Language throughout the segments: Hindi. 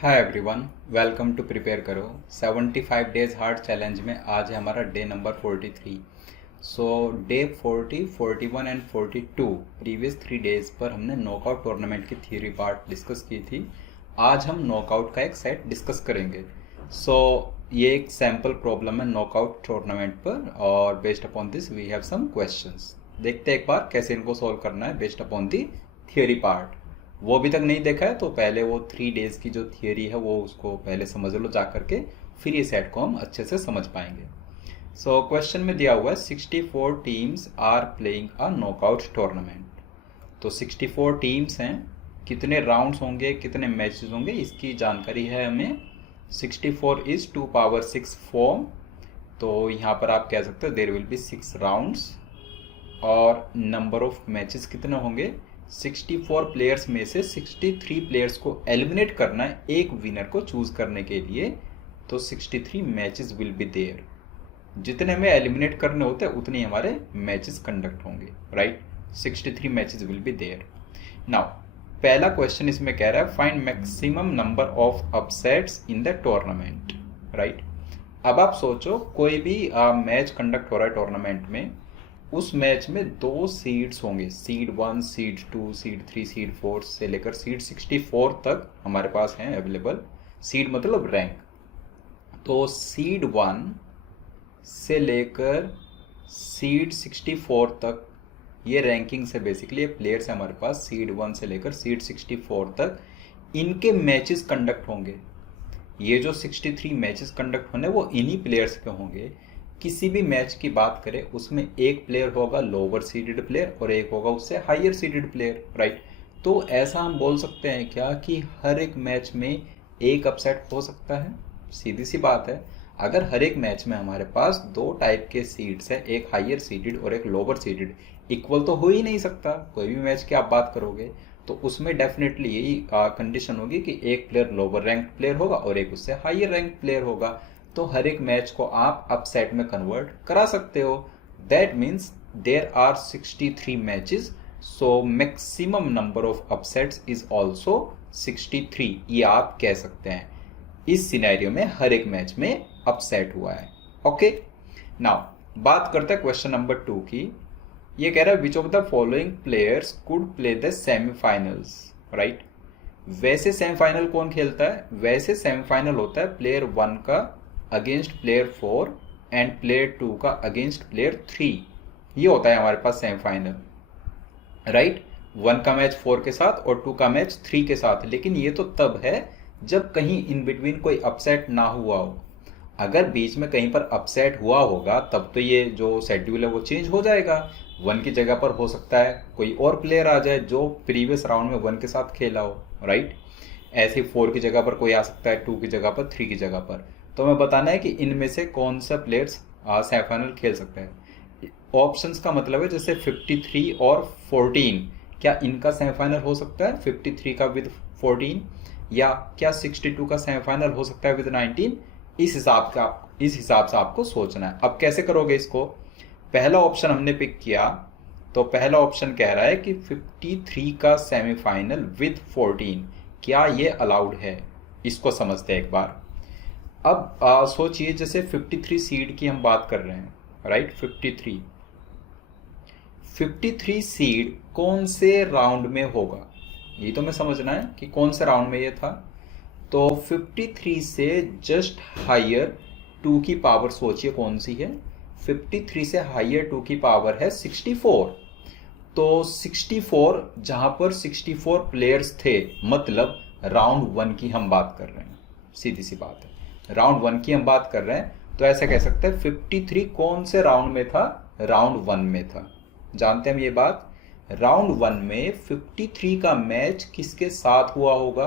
Hi everyone, welcome to prepare करो 75 डेज हार्ड चैलेंज में आज है हमारा day number 43। So day 40, 41 and 42 previous 3 days पर हमने नॉकआउट टूर्नामेंट की थ्योरी पार्ट डिस्कस की थी। आज हम नॉकआउट का एक सेट डिस्कस करेंगे। सो ये एक सैम्पल प्रॉब्लम है नॉकआउट टूर्नामेंट पर और based upon this we have some questions. देखते हैं एक बार कैसे इनको सॉल्व करना है based upon the theory part. वो अभी तक नहीं देखा है तो पहले वो 3 डेज की जो थियरी है वो उसको पहले समझ लो जा करके, फिर ये सेट को हम अच्छे से समझ पाएंगे। सो क्वेश्चन में दिया हुआ है 64 teams are playing a knockout tournament. तो 64 टीम्स हैं, कितने राउंड्स होंगे, कितने मैचेस होंगे, इसकी जानकारी है हमें। 64 इज 2 पावर 6 फॉर्म, तो यहाँ पर आप कह सकते हो देयर विल बी 6 राउंड्स। और नंबर ऑफ मैचेस कितने होंगे, 64 प्लेयर्स में से 63 प्लेयर्स को एलिमिनेट करना है एक विनर को चूज करने के लिए। तो 63 मैचेस विल बी देयर, जितने हमें एलिमिनेट करने होते हैं उतने हमारे मैचेस कंडक्ट होंगे, right. 63 matches will be there. Now पहला क्वेश्चन इसमें कह रहा है find maximum number of upsets in the tournament, right. अब आप सोचो कोई भी मैच कंडक्ट हो रहा है टूर्नामेंट में, उस मैच में 2 सीड्स होंगे, सीड 1, सीड 2, सीड 3, सीड 4 से लेकर सीड 64 तक हमारे पास हैं अवेलेबल। सीड मतलब रैंक। तो सीड 1 से लेकर सीड 64 तक ये रैंकिंग से बेसिकली ये प्लेयर्स हैं हमारे पास। सीड 1 से लेकर सीड 64 तक इनके मैचेस कंडक्ट होंगे। ये जो 63 मैचेस कंडक्ट होने वो इन्हीं प्लेयर्स के होंगे। किसी भी मैच की बात करें उसमें एक प्लेयर होगा लोअर सीडेड प्लेयर और एक होगा उससे हायर सीडेड प्लेयर, राइट। तो ऐसा हम बोल सकते हैं क्या कि हर एक मैच में एक अपसेट हो सकता है। सीधी सी बात है, अगर हर एक मैच में हमारे पास 2 टाइप के सीड्स है, एक हायर सीडेड और एक लोअर सीडेड, इक्वल तो हो ही नहीं सकता। कोई भी मैच की आप बात करोगे तो उसमें डेफिनेटली यही कंडीशन होगी कि एक प्लेयर लोअर रैंक प्लेयर होगा और एक उससे हायर रैंक प्लेयर होगा। तो हर एक मैच को आप अपसेट में कन्वर्ट करा सकते हो। That means there are 63 matches, so maximum number of upsets is also 63, ये आप कह सकते हैं। इस सिनेरियो में हर एक मैच में अपसेट हुआ है। ओके, नाउ बात करते हैं क्वेश्चन नंबर 2 की। ये कह रहा है which of the following players could play the semifinals, right. वैसे सेमीफाइनल कौन खेलता है, वैसे सेमीफाइनल होता है प्लेयर 1 का अगेंस्ट प्लेयर 4 एंड प्लेयर 2 का अगेंस्ट प्लेयर 3। ये होता है हमारे पास सेमीफाइनल, राइट। 1 का मैच 4 के साथ और 2 का मैच 3 के साथ। लेकिन ये तो तब है जब कहीं इन बिटवीन कोई अपसेट ना हुआ हो। अगर बीच में कहीं पर अपसेट हुआ होगा तब तो ये जो शेड्यूल है वो चेंज हो जाएगा। 1 की जगह पर हो सकता है कोई और प्लेयर आ जाए जो प्रीवियस राउंड में 1 के साथ खेला हो, राइट। ऐसे 4 की जगह पर कोई आ सकता है, 2 की जगह पर, 3 की जगह पर। तो हमें बताना है कि इनमें से कौन सा प्लेयर्स सेमीफाइनल खेल सकते हैं। ऑप्शंस का मतलब है जैसे 53 और 14, क्या इनका सेमीफाइनल हो सकता है 53 का विद 14, या क्या 62 का सेमीफाइनल हो सकता है विद 19। इस हिसाब से आपको सोचना है। अब कैसे करोगे इसको, पहला ऑप्शन हमने पिक किया तो पहला ऑप्शन कह रहा है कि 53 का सेमीफाइनल विद 14, क्या ये अलाउड है। इसको समझते हैं एक बार। अब सोचिए जैसे 53 सीड की हम बात कर रहे हैं, राइट। 53 सीड कौन से राउंड में होगा, ये तो हमें समझना है कि कौन से राउंड में ये था। तो 53 से जस्ट हायर 2 की पावर सोचिए कौन सी है। 53 से हायर 2 की पावर है 64। तो 64 जहां पर 64 प्लेयर्स थे, मतलब राउंड 1 की हम बात कर रहे हैं। सीधी सी बात है, राउंड 1 की हम बात कर रहे हैं। तो ऐसा कह सकते हैं 53 कौन से राउंड में था, राउंड 1 में था। जानते हैं हम ये बात। राउंड 1 में 53 का मैच किसके साथ हुआ होगा,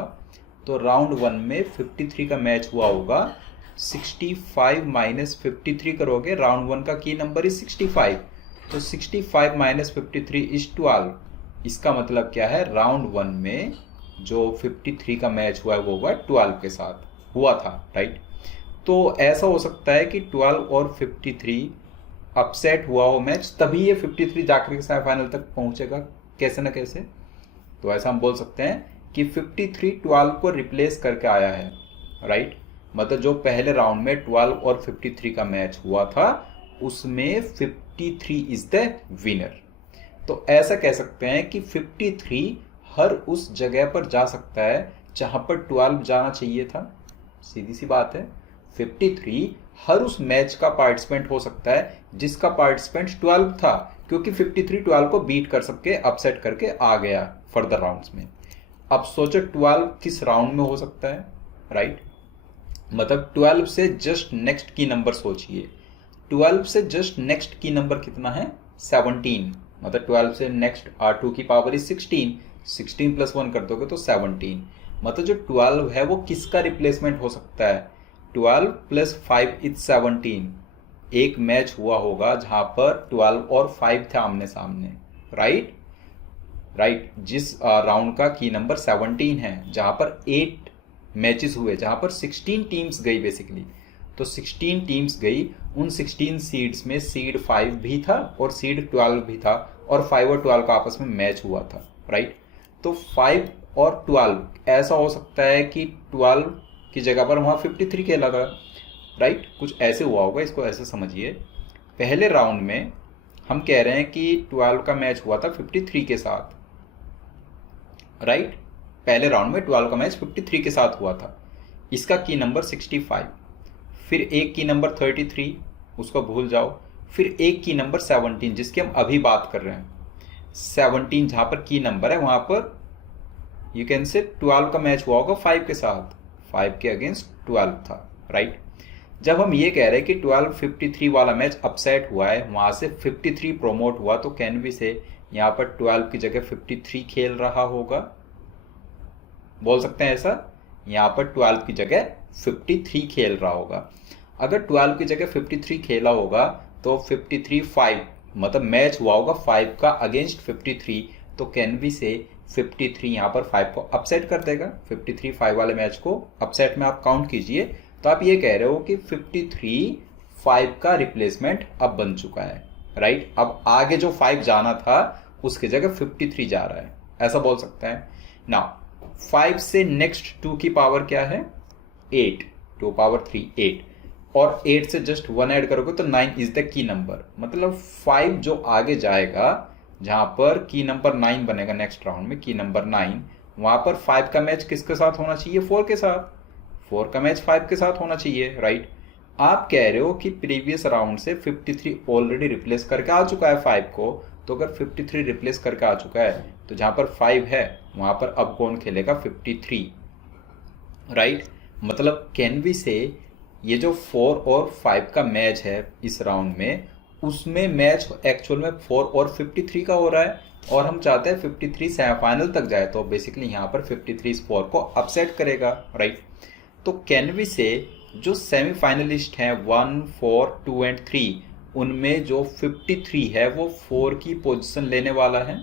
तो राउंड 1 में 53 का मैच हुआ होगा 65 माइनस 53 करोगे, राउंड 1 का की नंबर इज 65, तो 65 माइनस 53 इज 12। इसका मतलब क्या है, राउंड 1 में जो 53 का मैच हुआ है वो हुआ 12 के साथ हुआ था, राइट। तो ऐसा हो सकता है कि 12 और 53 अपसेट हुआ हो मैच, तभी ये 53 जाकर के सेमीफाइनल तक पहुंचेगा कैसे ना कैसे। तो ऐसा हम बोल सकते हैं कि 53 12 को रिप्लेस करके आया है, राइट। मतलब जो पहले राउंड में 12 और 53 का मैच हुआ था उसमें 53 इज द विनर। तो ऐसा कह सकते हैं कि 53 हर उस जगह पर जा सकता है जहां पर 12 जाना चाहिए था। सीधी सी बात है, 53 हर उस मैच का पार्टिसिपेंट हो सकता है जिसका पार्टिसिपेंट 12 था, क्योंकि 53 12 को बीट कर सके, अपसेट करके आ गया फर्दर राउंड्स में। अब सोचो 12 किस राउंड में हो सकता है, राइट। मतलब 12 से जस्ट नेक्स्ट की नंबर सोचिए, 12 से जस्ट नेक्स्ट की नंबर कितना है, 17। मतलब 12 से नेक्स्ट R2 की पावर इज 16, 16 प्लस 1 कर दोगे तो 17। मतलब जो 12 है वो किसका रिप्लेसमेंट हो सकता है, 12 प्लस 5 इज 17। एक मैच हुआ होगा जहां पर 12 और 5 थे आमने सामने, राइट। जिस राउंड का की नंबर 17 है, जहां पर 8 मैचेस हुए, जहां पर 16 टीम्स गई बेसिकली। तो 16 टीम्स गई, उन 16 सीड्स में सीड 5 भी था और सीड 12 भी था, और 5 और 12 का आपस में मैच हुआ था, राइट। तो 5 और 12 ऐसा हो सकता है कि 12 की जगह पर वहां 53 खेला था, राइट। कुछ ऐसे हुआ होगा, इसको ऐसे समझिए। पहले राउंड में हम कह रहे हैं कि 12 का मैच हुआ था 53 के साथ, राइट। पहले राउंड में 12 का मैच 53 के साथ हुआ था, इसका की नंबर 65। फिर एक की नंबर 33, उसको भूल जाओ। फिर एक की नंबर 17 जिसकी हम अभी बात कर रहे हैं, 17 जहां पर की नंबर है वहां पर यू कैन से 12 का मैच हुआ होगा 5 के साथ, 5 के अगेंस्ट 12 था, राइट। जब हम ये कह रहे हैं कि 12 53 वाला मैच अपसेट हुआ है, वहां से 53 प्रोमोट हुआ, तो कैन वी से यहां पर 12 की जगह 53 खेल रहा होगा, बोल सकते हैं ऐसा। यहां पर 12 की जगह 53 खेल रहा होगा। अगर 12 की जगह 53 खेला होगा तो 53 5, मतलब मैच हुआ होगा 5 का अगेंस्ट 53, तो कैन वी से 53 यहां पर 5 को अपसेट कर देगा। 53 5 वाले मैच को अपसेट में आप काउंट कीजिए, तो आप ये कह रहे हो कि 53 5 का रिप्लेसमेंट अब बन चुका है, राइट। अब आगे जो 5 जाना था उसकी जगह 53 जा रहा है, ऐसा बोल सकते हैं ना। 5 से नेक्स्ट 2 की पावर क्या है, 8, 2 पावर 3 8, और 8 से जस्ट 1 ऐड करोगे तो 9 इज द की नंबर। मतलब 5 जो आगे जाएगा, जहां पर की नंबर 9 बनेगा नेक्स्ट राउंड में, की नंबर 9, वहां पर 5 का मैच किसके साथ होना चाहिए, 4 के साथ। 4 का मैच 5 के साथ होना चाहिए, राइट। आप कह रहे हो कि प्रीवियस राउंड से 53 ऑलरेडी रिप्लेस करके आ चुका है 5 को, तो अगर 53 रिप्लेस करके आ चुका है तो जहां पर 5 है वहां पर अब कौन खेलेगा, 53, राइट। मतलब कैन वी से ये जो 4 और 5 का मैच है इस राउंड में, उसमें मैच एक्चुअल में 4 और 53 का हो रहा है, और हम चाहते हैं 53 सेमीफाइनल तक जाए, तो बेसिकली यहाँ पर 53 इस 4 को अपसेट करेगा, राइट। तो कैन वी से जो सेमीफाइनलिस्ट हैं 1 4 2 एंड 3, उनमें जो 53 है वो 4 की पोजीशन लेने वाला है।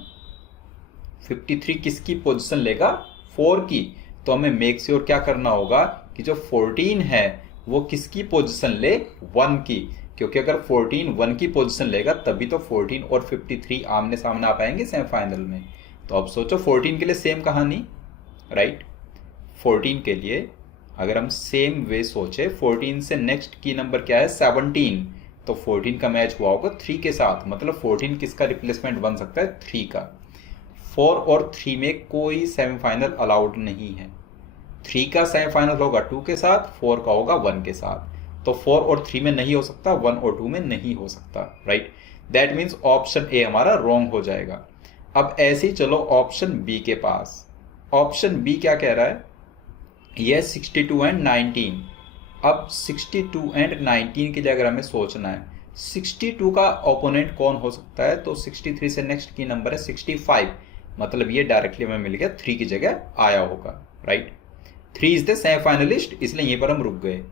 53 किसकी पोजीशन लेगा, 4 की। तो हमें मेक श्योर क्या करना होगा कि जो 14 है वो किसकी पोजीशन ले, 1 की, क्योंकि अगर 14 1 की पोजीशन लेगा तभी तो 14 और 53 आमने सामने आ पाएंगे सेमीफाइनल में। तो अब सोचो 14 के लिए सेम कहानी, राइट। 14 के लिए अगर हम सेम वे सोचे, 14 से नेक्स्ट की नंबर क्या है, 17, तो 14 का मैच हुआ होगा 3 के साथ। मतलब 14 किसका रिप्लेसमेंट बन सकता है, 3 का। 4 और 3 में कोई सेमीफाइनल अलाउड नहीं है। 3 का सेमीफाइनल होगा 2 के साथ, 4 का होगा 1 के साथ। तो 4 और 3 में नहीं हो सकता, 1 और 2 में नहीं हो सकता, right. That means option A हमारा रॉन्ग हो जाएगा। अब ऐसे ही चलो ऑप्शन बी के पास। ऑप्शन बी क्या कह रहा है, यह 62 एंड 19। अब 62 एंड 19 के लिए अगर हमें सोचना है 62 का ओपोनेंट कौन हो सकता है, तो 63 से नेक्स्ट की नंबर है 65, मतलब ये डायरेक्टली हमें मिल गया 3 की जगह आया होगा, राइट। 3 इज द सेमीफाइनलिस्ट, इसलिए यहीं पर हम रुक गए।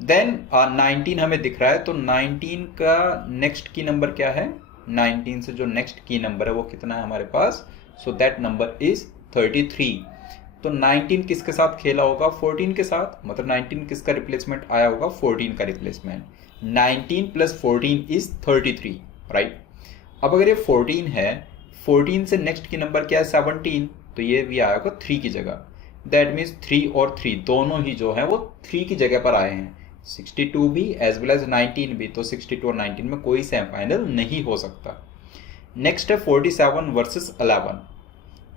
देन 19 हमें दिख रहा है, तो 19 का नेक्स्ट की नंबर क्या है, 19 से जो नेक्स्ट की नंबर है वो कितना है हमारे पास, सो दैट नंबर इज 33। तो 19 किसके साथ खेला होगा, 14 के साथ। मतलब 19 किसका रिप्लेसमेंट आया होगा, 14 का रिप्लेसमेंट। 19 plus 14 is 33, right. अब अगर ये 14 है, 14 से नेक्स्ट की नंबर क्या है, 17, तो ये भी आएगा 3 की जगह। दैट मीन्स 3 और 3 दोनों ही जो है वो 3 की जगह पर आए हैं, 62 भी एज वेल एज 19 भी। तो 62 और 19 में कोई सेमीफाइनल नहीं हो सकता। नेक्स्ट है 47 वर्सेस 11।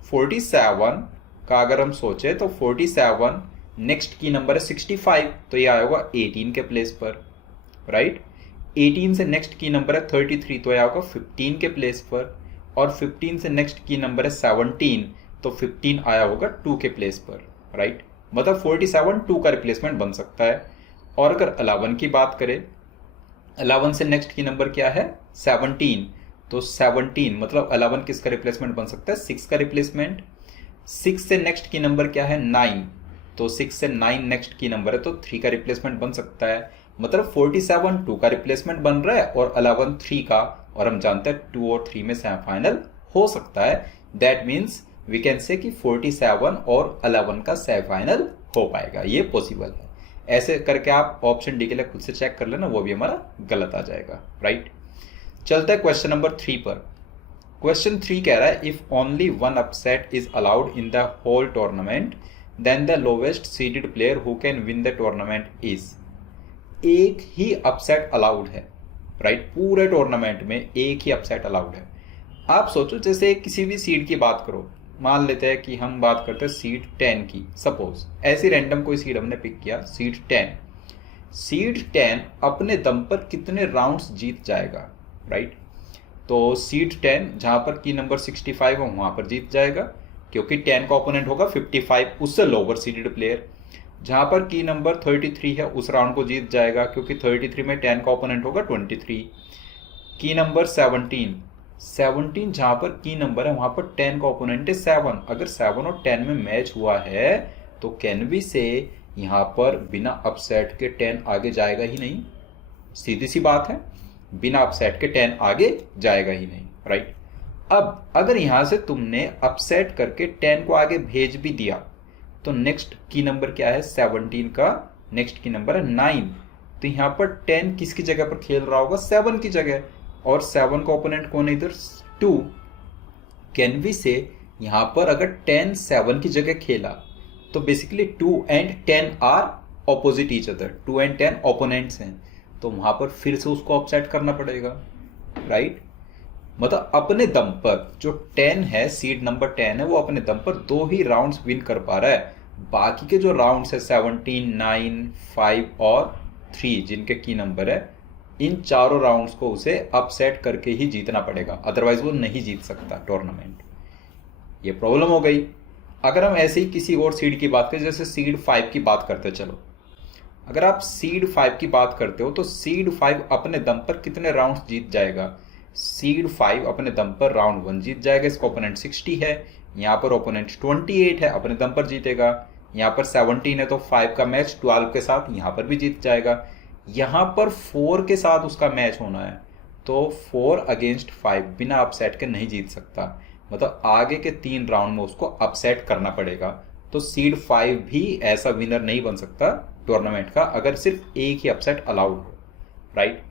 47 का अगर हम सोचे तो 47 नेक्स्ट की नंबर है 65, तो ये आएगा 18 के प्लेस पर, राइट। 18 से नेक्स्ट की नंबर है 33, तो यह होगा 15 के प्लेस पर। और 15 से नेक्स्ट की नंबर है 17, तो 15 आया होगा 2 के प्लेस पर, राइट। मतलब 47 2 का रिप्लेसमेंट बन सकता है। और अगर 11 की बात करें, 11 से नेक्स्ट की नंबर क्या है 17, तो 17 मतलब 11 किसका रिप्लेसमेंट बन सकता है 6 का रिप्लेसमेंट। 6 से नेक्स्ट की नंबर क्या है 9, तो 6 से 9 नेक्स्ट की नंबर है तो 3 का रिप्लेसमेंट बन सकता है। मतलब 47 2 का रिप्लेसमेंट बन रहा है और 11 3 का, और हम जानते हैं 2 और 3 में सेमीफाइनल हो सकता है। That means we can say कि 47 और 11 का सेमीफाइनल हो पाएगा, ये पॉसिबल है। ऐसे करके आप ऑप्शन डी के लिए खुद से चेक कर लेना, वो भी हमारा गलत आ जाएगा, राइट। चलते हैं क्वेश्चन नंबर 3 पर। क्वेश्चन 3 कह रहा है if only one upset is allowed in the whole tournament then the lowest seeded player who can win the tournament is. एक ही अपसेट अलाउड है, राइट। पूरे टूर्नामेंट में एक ही अपसेट अलाउड है। आप सोचो जैसे किसी भी सीड की बात करो, मान लेते हैं कि हम बात करते हैं सीड 10 की, सपोज ऐसी रैंडम कोई सीड हमने पिक किया, सीड 10। सीड 10 अपने दम पर कितने राउंड्स जीत जाएगा, राइट। तो सीड 10 जहां पर की नंबर 65 है वहां पर जीत जाएगा, क्योंकि 10 का ओपोनेंट होगा 55, उससे लोअर सीडेड प्लेयर। जहां पर की नंबर 33 है उस राउंड को जीत जाएगा, क्योंकि 33 में 10 का ओपोनेंट होगा 23। की नंबर 17 जहां पर की नंबर है वहां पर 10 का ओपोनेंट है 7। अगर 7 और 10 में मैच हुआ है तो कैन बी से यहां पर बिना अपसेट के 10 आगे जाएगा ही नहीं। सीधी सी बात है, बिना अपसेट के 10 आगे जाएगा ही नहीं, राइट। अब अगर यहां से तुमने अपसेट करके 10 को आगे भेज भी दिया तो नेक्स्ट की नंबर क्या है 17 का, नेक्स्ट की नंबर है 9। तो यहां पर 10 किसकी जगह पर खेल रहा होगा 7 की जगह, और 7 का ओपोनेंट कौन है इधर 2। कैन वी से यहां पर अगर 10 7 की जगह खेला तो basically 2 and 10 are opposite each other, 2 and 10 opponents हैं, तो वहां पर फिर से उसको अपसेट करना पड़ेगा, राइट। मतलब अपने दम पर जो 10 है, सीड नंबर 10 है, वो अपने दम पर 2 ही राउंड्स विन कर पा रहा है। बाकी के जो राउंड्स है 17, 9, 5 और 3 जिनके की नंबर है, इन चारों राउंड्स को उसे अपसेट करके ही जीतना पड़ेगा, अदरवाइज वो नहीं जीत सकता टूर्नामेंट। ये प्रॉब्लम हो गई। अगर हम ऐसे ही किसी और सीड की बात करें, जैसे सीड 5 की बात करते हैं, चलो अगर आप सीड 5 की बात करते हो तो सीड 5 अपने दम पर कितने राउंड्स जीत जाएगा। सीड 5 अपने दम पर राउंड 1 जीत जाएगा, इसका ओपोनेंट 60 है, यहाँ पर ओपोनेंट 28 है, अपने दम पर जीतेगा। यहाँ पर 17 है तो 5 का मैच 12 के साथ यहाँ पर भी जीत जाएगा। यहाँ पर 4 के साथ उसका मैच होना है, तो 4 अगेंस्ट 5 बिना अपसेट के नहीं जीत सकता, मतलब आगे के 3 राउंड में उसको अपसेट करना पड़ेगा। तो सीड 5 भी ऐसा विनर नहीं बन सकता टूर्नामेंट का अगर सिर्फ एक ही अपसेट अलाउड हो, राइट।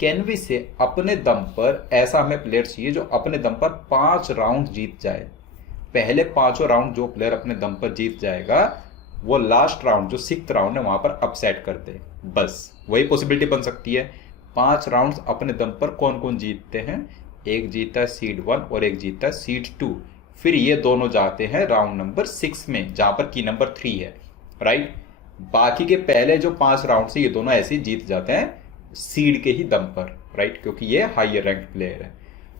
कैन वी से अपने दम पर ऐसा हमें प्लेयर चाहिए जो अपने दम पर 5 राउंड जीत जाए। पहले 5 राउंड जो प्लेयर अपने दम पर जीत जाएगा वो लास्ट राउंड जो 6th राउंड है वहां पर अपसेट कर दे, बस वही पॉसिबिलिटी बन सकती है। 5 राउंड्स अपने दम पर कौन कौन जीतते हैं, एक जीता है सीड 1 और एक जीता है सीड 2, फिर ये दोनों जाते हैं राउंड नंबर 6 में जहां पर की नंबर 3 है, राइट। बाकी के पहले जो 5 राउंड से ये दोनों ऐसे ही जीत जाते हैं सीड के ही दम पर, राइट, क्योंकि ये हायर रैंक प्लेयर है।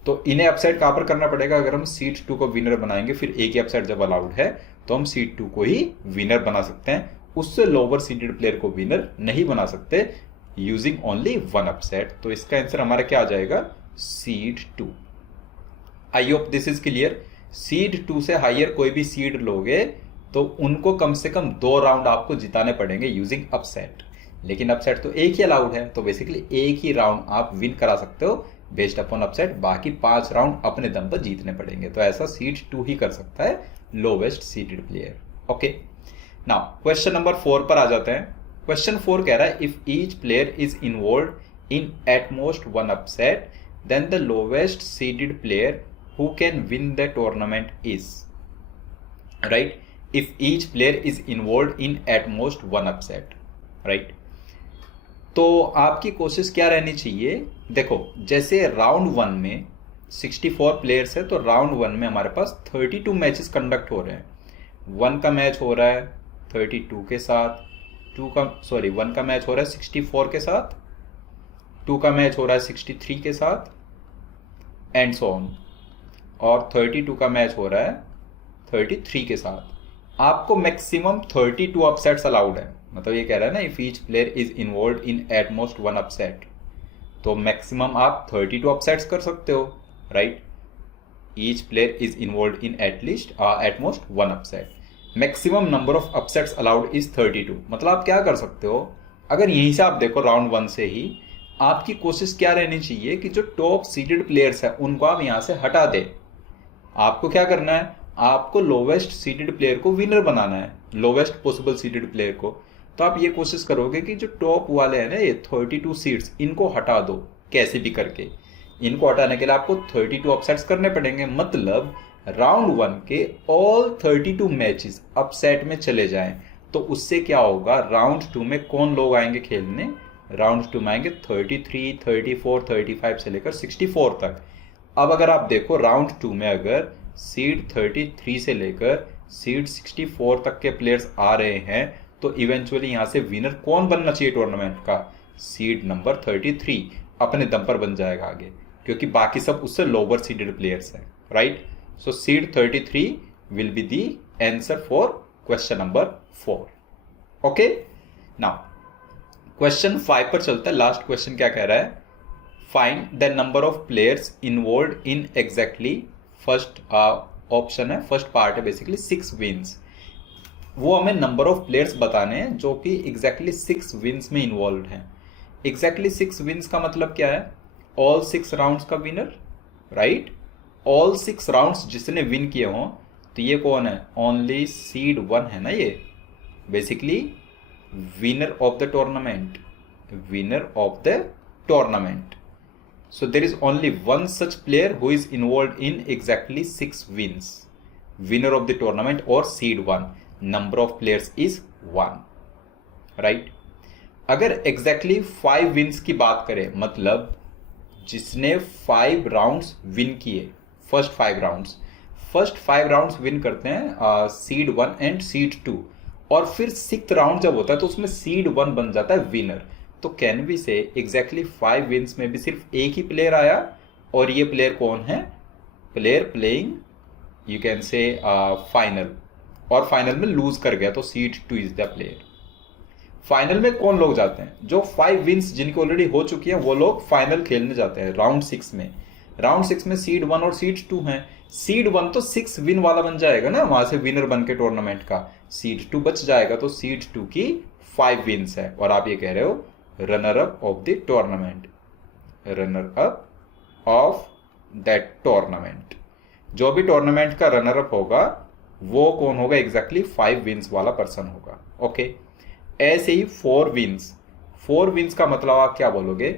तो इन्हें अपसेट कहां पर करना पड़ेगा, अगर हम सीड 2 को विनर बनाएंगे, फिर एक ही अपसेट जब अलाउड है तो हम सीड 2 को ही विनर बना सकते हैं, उससे लोअर सीडेड प्लेयर को विनर नहीं बना सकते यूजिंग ओनली 1 अपसेट। तो इसका आंसर हमारा क्या आ जाएगा seed 2। I hope this is clear. Seed 2 से हायर कोई भी सीड लोगे तो उनको कम से कम 2 राउंड आपको जिताने पड़ेंगे यूजिंग अपसेट, लेकिन अपसेट तो एक ही अलाउड है, तो बेसिकली एक ही राउंड आप विन करा सकते हो बेस्ड अपॉन अपसेट, बाकी 5 राउंड अपने दम पर जीतने पड़ेंगे। तो ऐसा सीड 2 ही कर सकता है lowest seeded player. Okay, now question number 4 पर आ जाते हैं। क्वेश्चन 4 कह रहा है if each player is involve in at most 1 upset then the lowest seeded player who can win the tournament is. Right, if each player is involve in at most one upset, right. तो आपकी कोशिश क्या रहनी चाहिए, देखो जैसे राउंड वन में 64 प्लेयर्स है, तो राउंड वन में हमारे पास 32 मैचेस कंडक्ट हो रहे हैं। वन का मैच हो रहा है 32 के साथ, वन का मैच हो रहा है 64 के साथ, टू का मैच हो रहा है 63 के साथ, एंड सो ऑन, और 32 का मैच हो रहा है 33 के साथ। आपको मैक्सिमम 32 अपसेट्स अलाउड है, मतलब ये कह रहा है ना if each player is involve in at most one upset, तो मैक्सिमम आप 32 अपसेट्स कर सकते हो, right. Each player is involve in at most one upset. Maximum number of upsets allowed is 32। मतलब आप क्या कर सकते हो, अगर यहीं से आप देखो राउंड वन से ही आपकी कोशिश क्या रहनी चाहिए कि जो टॉप सीडेड प्लेयर्स है उनको आप यहां से हटा दे। आपको क्या करना है, आपको लोवेस्ट सीडेड प्लेयर को विनर बनाना है, लोवेस्ट पॉसिबल सीडेड प्लेयर को। तो आप ये कोशिश करोगे कि जो टॉप वाले हैं ना ये 32 सीट्स, इनको हटा दो कैसे भी करके। इनको हटाने के लिए आपको 32 अपसेट्स करने पड़ेंगे, मतलब राउंड वन के ऑल 32 मैचेस अपसेट में चले जाएं। तो उससे क्या होगा, राउंड टू में कौन लोग आएंगे खेलने, राउंड टू में आएंगे 33, 34, 35 से लेकर 64 तक। अब अगर आप देखो राउंड टू में अगर सीड 33 से लेकर सीड 64 तक के प्लेयर्स आ रहे हैं, तो इवेंचुअली यहां से विनर कौन बनना चाहिए टूर्नामेंट का, सीड नंबर 33 अपने दम पर बन जाएगा आगे, क्योंकि बाकी सब उससे लोअर सीडेड प्लेयर्स हैं, right. So seed 33 will be the answer for question number 4। Okay, now question 5 पर चलता है। लास्ट क्वेश्चन क्या कह रहा है, find the number of players involve in exactly, first option है, फर्स्ट पार्ट है बेसिकली 6 विन्स। वो हमें नंबर ऑफ प्लेयर्स बताने हैं जो कि एग्जैक्टली 6 विन्स में इन्वॉल्व हैं। एग्जैक्टली 6 विन्स का मतलब क्या है, ऑल 6 राउंड्स का विनर, राइट। ऑल 6 राउंड्स जिसने विन किए हों, तो ये कौन है, ओनली सीड 1 है ना ये, basically winner of the tournament, winner of the tournament. So there is only one such player who is involved in exactly 6 wins. Winner of the tournament or seed 1. Number of players is 1. Right? अगर exactly 5 wins की बात करें, मतलब जिसने 5 राउंड्स विन किए, फर्स्ट 5 राउंड्स विन करते हैं सीड 1 एंड सीड 2, और फिर 6th राउंड जब होता है तो उसमें सीड 1 बन जाता है विनर। तो कैन वी से एग्जैक्टली 5 विन्स में भी सिर्फ एक ही प्लेयर आया, और ये प्लेयर कौन है, player playing you can say final, और फाइनल में लूज कर गया तो seed 2 is the player. Final में कौन लोग जाते हैं, जो 5 विन्स जिनकी ऑलरेडी हो चुकी है वो लोग फाइनल खेलने जाते हैं राउंड 6 में। राउंड 6 में सीड 1 और सीड 2 हैं। सीड 1 तो 6 विन वाला बन जाएगा ना, वहां से विनर बन के टूर्नामेंट का, सीड 2 बच जाएगा, तो सीड 2 की 5 विन्स है, और आप ये कह रहे हो runner up of the tournament, runner up of that tournament. जो भी टूर्नामेंट का रनर अप होगा वो कौन होगा, एग्जैक्टली 5 विन्स वाला पर्सन होगा। ओके, ऐसे ही 4 विन्स का मतलब आप क्या बोलोगे,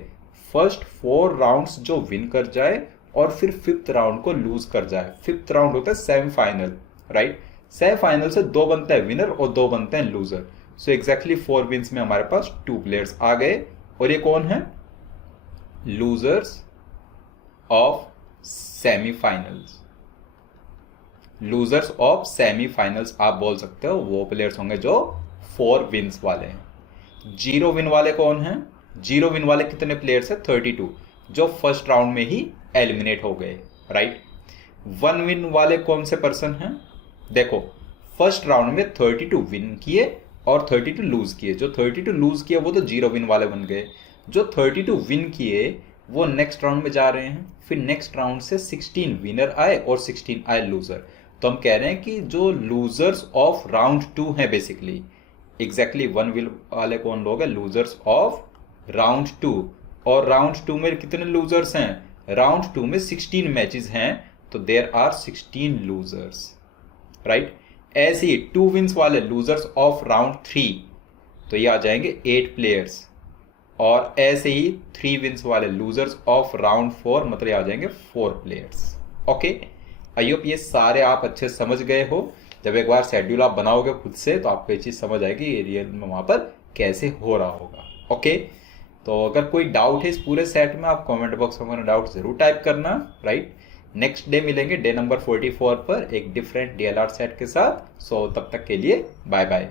फर्स्ट 4 राउंड्स जो विन कर जाए और फिर 5th राउंड को लूज कर जाए। 5th राउंड होता है सेमीफाइनल, राइट। सेमीफाइनल से 2 बनते हैं विनर और 2 बनते हैं लूजर। सो एग्जैक्टली 4 विन्स में हमारे पास 2 प्लेयर्स आ गए, और ये कौन है, losers of semifinals. Losers of semifinals आप बोल सकते हो, वो प्लेयर्स होंगे जो 4 विन्स वाले हैं। 0 विन वाले कौन हैं, 0 विन वाले कितने प्लेयर्स हैं, 32, जो फर्स्ट राउंड में ही एलिमिनेट हो गए, राइट। 1 विन वाले कौन से पर्सन हैं, देखो फर्स्ट राउंड में 32 विन किए और 32 लूज किए। जो 32 लूज किए वो तो 0 विन वाले बन गए। जो 32 विन किए वो नेक्स्ट राउंड में जा रहे हैं, फिर नेक्स्ट राउंड से 16 विनर आए और 16 आए लूजर। तो हम कह रहे हैं कि जो लूजर्स ऑफ राउंड 2 है बेसिकली, एग्जैक्टली 1 विन वाले कौन लोग हैं, लूजर्स ऑफ राउंड 2। और राउंड 2 में कितने लूजर्स हैं, राउंड 2 में 16 मैचेस हैं, तो देयर आर 16 लूजर्स, राइट। ऐसे ही 2 विन्स वाले लूजर्स ऑफ राउंड 3, तो ये आ जाएंगे 8 प्लेयर्स, और ऐसे ही 3 विन्स वाले लूजर्स ऑफ राउंड 4, मतलब ये आ जाएंगे 4 प्लेयर्स। ओके, आई होप ये सारे आप अच्छे समझ गए हो। जब एक बार शेड्यूल आप बनाओगे खुद से तो आपको ये चीज़ समझ आएगी रियल में वहाँ पर कैसे हो रहा होगा। ओके, तो अगर कोई डाउट है इस पूरे सेट में आप कमेंट बॉक्स में अपना डाउट ज़रूर टाइप करना, राइट। नेक्स्ट डे मिलेंगे डे नंबर 44 पर एक डिफरेंट DLR सेट के साथ। सो तब तक के लिए बाय बाय।